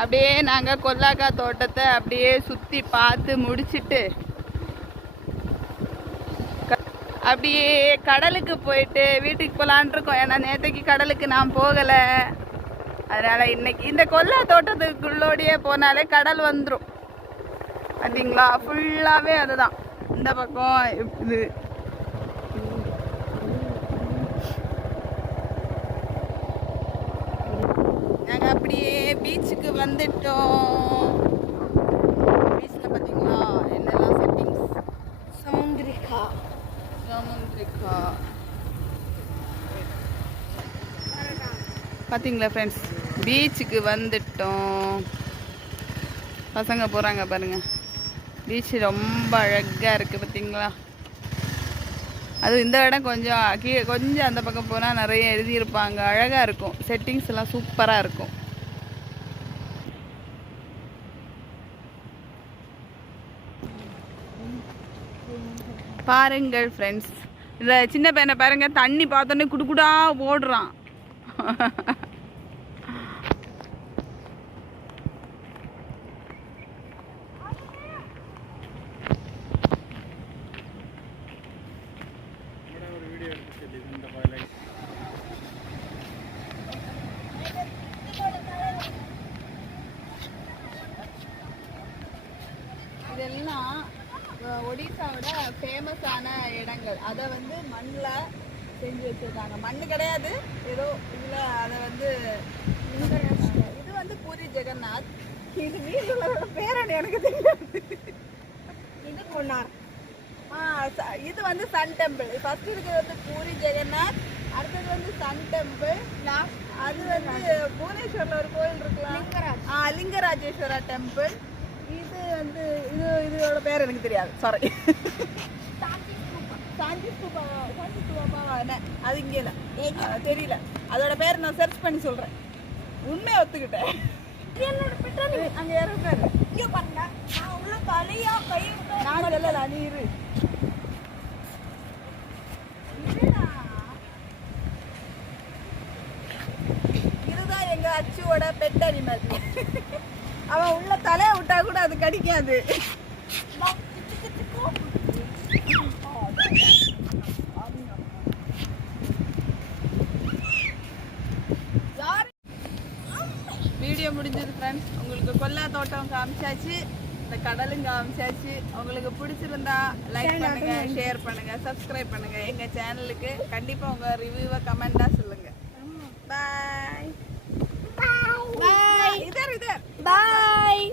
அப்படியே நாங்கள் கொல்லாக்காய் தோட்டத்தை அப்படியே சுற்றி பார்த்து முடிச்சுட்டு அப்படியே கடலுக்கு போயிட்டு வீட்டுக்கு போகலான் இருக்கோம். ஏன்னா நேற்றுக்கு கடலுக்கு நான் போகலை. அதனால் இன்னைக்கு இந்த கொல்லா தோட்டத்துக்குள்ளோடையே போனாலே கடல் வந்துடும். பார்த்தீங்களா, ஃபுல்லாகவே அதுதான். இந்த பக்கம் இது நாங்கள் அப்படியே பீச்சுக்கு வந்துட்டோம். பீச்சில் பார்த்தீங்களா என்னெல்லாம் செட்டிங்ஸ். சமுந்திரிகா பார்த்தீங்களா ஃப்ரெண்ட்ஸ், பீச்சுக்கு வந்துட்டோம். பசங்க போகிறாங்க பாருங்கள். பீச் ரொம்ப அழகாக இருக்குது பார்த்தீங்களா. அதுவும் இந்த இடம் கொஞ்சம் கீழே கொஞ்சம் அந்த பக்கம் போனால் நிறைய எழுதியிருப்பாங்க. அழகாக இருக்கும். செட்டிங்ஸ் எல்லாம் சூப்பராக இருக்கும். பாருங்கள் ஃப்ரெண்ட்ஸ், இந்த சின்ன பையனை பாருங்கள், தண்ணி பார்த்தோன்னே குடுக்குடா ஓடுறான். இதெல்லாம் ஒடிசாவோட ஃபேமஸான இடங்கள். அதை வந்து மண்ணில் செஞ்சு வச்சுருக்காங்க. மண் கிடையாது, ஏதோ இதில் அதை வந்து இது வந்து பூரி ஜெகநாத். இது நீங்களோட பேரணி எனக்கு தெரியாது. இது கொண்டார். இது வந்து சன் டெம்பிள். ஃபர்ஸ்ட் இருக்கிறது வந்து பூரி ஜெகநாத், அடுத்தது வந்து சன் டெம்பிள். அது வந்து புவனேஸ்வரில் ஒரு கோயில் இருக்கலாம், லிங்கராஜேஸ்வரா டெம்பிள். இது வந்து இதோட பேர் எனக்கு தெரியாது, சாரி. சாஞ்சி ஸ்தூபாவா அது இங்கே இல்லை, தெரியல. அதோட பேர் நான் சர்ச் பண்ணி சொல்கிறேன். உண்மையை ஒத்துக்கிட்டேன். அங்கே யாரும் இருக்காரு. நான் சொல்லல, நீ இரு. இதுதான் எங்க அச்சுவோட பெட் அனிமல். அவன் உள்ள தலையை விட்டா கூட அது கடிக்காது. வீடியோ முடிஞ்சது ஃப்ரெண்ட்ஸ். உங்களுக்கு கொல்லா தோட்டம் காமிச்சாச்சு, இந்த கடலும் காமிச்சாச்சு. உங்களுக்கு பிடிச்சிருந்தா லைக் பண்ணுங்க, ஷேர் பண்ணுங்க, சப்ஸ்கிரைப் பண்ணுங்க எங்க சேனலுக்கு. கண்டிப்பா உங்க ரிவ்யூவை கமெண்டா சொல்லுங்க. பாய் பாய். இதர் பாய்.